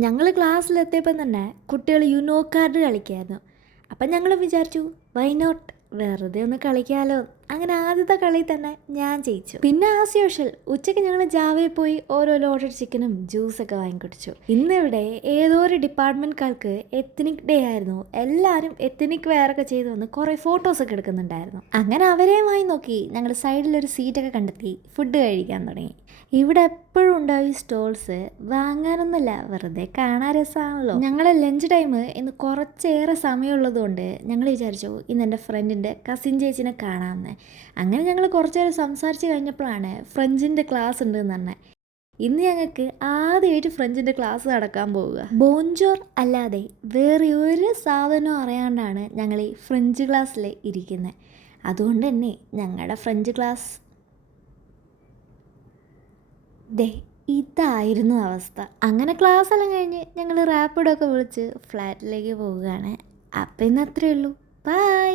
ഞങ്ങൾ ക്ലാസ്സിലെത്തിയപ്പം തന്നെ കുട്ടികൾ യുനോ കാർഡ് കളിക്കായിരുന്നു. അപ്പം ഞങ്ങൾ വിചാരിച്ചു വൈ നോട്ട് വെറുതെ ഒന്ന് കളിക്കാമല്ലോ. അങ്ങനെ ആദ്യത്തെ കളി തന്നെ ഞാൻ ജയിച്ചു. പിന്നെ ആസ് യൂഷ്വൽ ഉച്ചയ്ക്ക് ഞങ്ങൾ ജാവയിൽ പോയി ഓരോ ലോഡഡ് ചിക്കനും ജ്യൂസൊക്കെ വാങ്ങിക്കുടിച്ചു. ഇന്നിവിടെ ഏതോ ഒരു ഡിപ്പാർട്ട്മെൻറ്റ്കാർക്ക് എത്നിക് ഡേ ആയിരുന്നു. എല്ലാവരും എത്നിക് വെയറൊക്കെ ചെയ്ത് വന്ന് കുറേ ഫോട്ടോസൊക്കെ എടുക്കുന്നുണ്ടായിരുന്നു. അങ്ങനെ അവരെയുമായി നോക്കി ഞങ്ങൾ സൈഡിലൊരു സീറ്റൊക്കെ കണ്ടെത്തി ഫുഡ് കഴിക്കാൻ തുടങ്ങി. ഇവിടെ എപ്പോഴും ഉണ്ടാവും ഈ സ്റ്റോൾസ്. വാങ്ങാനൊന്നുമല്ല, വെറുതെ കാണാൻ രസമാണല്ലോ. ഞങ്ങളെ ലഞ്ച് ടൈം ഇന്ന് കുറച്ചേറെ സമയമുള്ളത് കൊണ്ട് ഞങ്ങൾ വിചാരിച്ചു ഇന്ന് എൻ്റെ ഫ്രണ്ടിൻ്റെ കസിൻ ചേച്ചിനെ കാണാമെന്ന്. അങ്ങനെ ഞങ്ങൾ കുറച്ച് നേരം സംസാരിച്ച് കഴിഞ്ഞപ്പോഴാണ് ഫ്രഞ്ചിൻ്റെ ക്ലാസ് ഉണ്ടെന്ന് തന്നെ. ഇന്ന് ഞങ്ങൾക്ക് ആദ്യമായിട്ട് ഫ്രഞ്ചിൻ്റെ ക്ലാസ് നടക്കാൻ പോവുക. ബോഞ്ചോർ അല്ലാതെ വേറെ ഒരു സാധനവും അറിയാണ്ടാണ് ഞങ്ങൾ ഈ ഫ്രഞ്ച് ക്ലാസ്സിൽ ഇരിക്കുന്നത്. അതുകൊണ്ട് തന്നെ ഞങ്ങളുടെ ഫ്രഞ്ച് ക്ലാസ് ദേ ഇതായിരുന്നു അവസ്ഥ. അങ്ങനെ ക്ലാസ് എല്ലാം കഴിഞ്ഞ് ഞങ്ങൾ റാപ്പിഡൊക്കെ വിളിച്ച് ഫ്ലാറ്റിലേക്ക് പോവുകയാണ്. അപ്പം ഇന്ന് അത്രയേ ഉള്ളൂ. ബൈ.